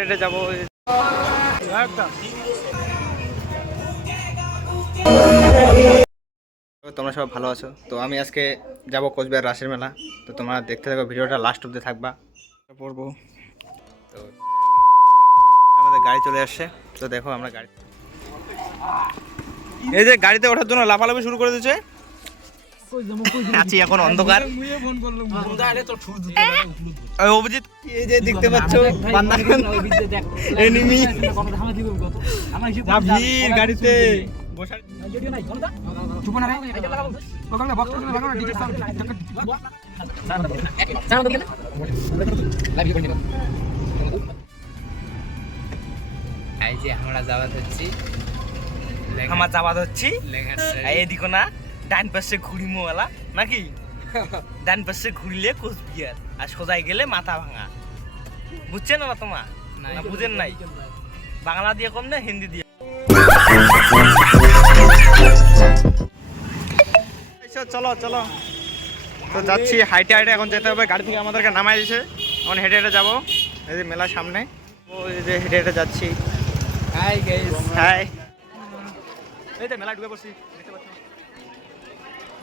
হেঁটে যাব। তোমরা সব ভালো আছো? তো আমি আজকে যাব কোচবিহার রাসের মেলা। তো তোমরা দেখতে থাকো ভিডিওটা লাস্ট অব্দি থাকবা। পড়ব। তো আমাদের গাড়ি চলে আসছে। তো দেখো আমরা গাড়ি এই যে গাড়িতে ওঠার জন্য লাফালাফি শুরু করে দিয়েছে। আছি এখন অন্ধকার। অভিজিৎ এই যে দেখতে পাচ্ছ এনিমি ভিড় গাড়িতে। এই যে আমরা যাওয়া হচ্ছি আমার যাওয়া হচ্ছি এদিকে না। ডান পাশে ঘুড়ি মোয়ালা নাকি? ডান পাশে ঘুরলে কোচবিহার। আর সোজাই গেলে মাথা ভাঙা। বুঝছেন না তোমা? না বুঝেন নাই। বাংলা দিয়ে কম না হিন্দি দিয়ে? চলো চলো। তো যাচ্ছি হাইটে হাইটে এখন যেতে হবে। গাড়ি থেকে আমাদেরকে নামাই দিয়েছে এখন হেঁটে হেঁটে যাব। এই যে মেলার সামনে। ও এই যে হেঁটে হেঁটে যাচ্ছি। হাই গাইস হাই এই যে মেলা ঢুকে পড়ছি।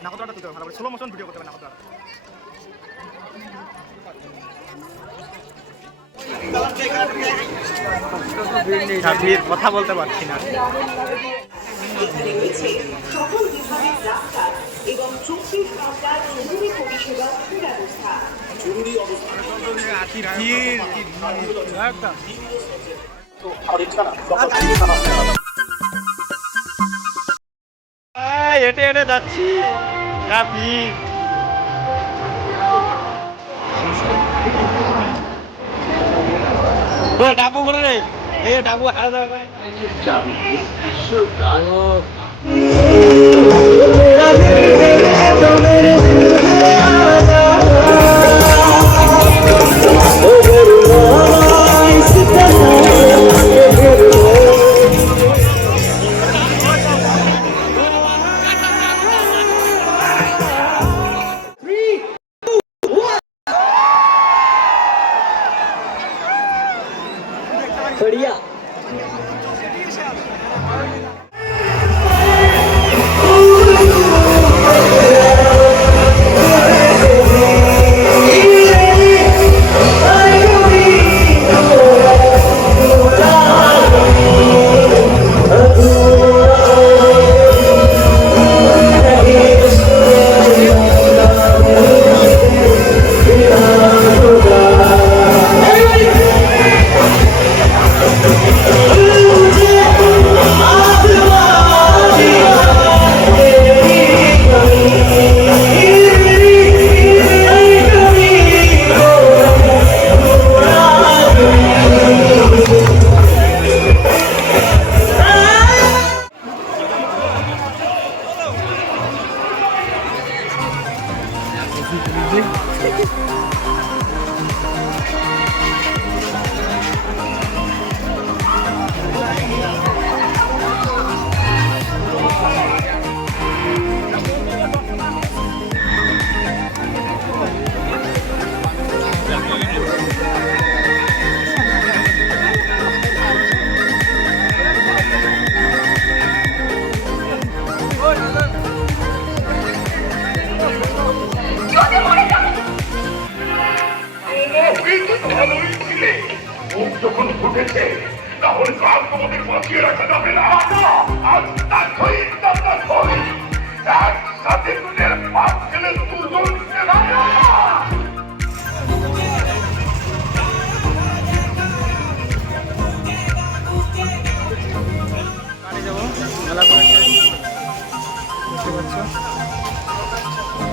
নাকতলাটা তুলতে হবে ভালো করে। স্লো মোশন ভিডিও করতে হবে নাকতলাটা কথা বলতে পারছি না। রয়েছে সকল বিভাগের ডাক্তার এবং চব্বিশ ঘণ্টার জরুরি পরিষেবা সুব্যবস্থা এই, হেঁটে হেঁটে যাচ্ছি। ও, ডাবু করে রে এ ডাবু হারা যাবে fría. ভালোই ছিলে ফুটেছে তাহলে কাল তোমাদের বাঁচিয়ে রাখা যাবে না আজ তার সহিত তার সহিত একসাথে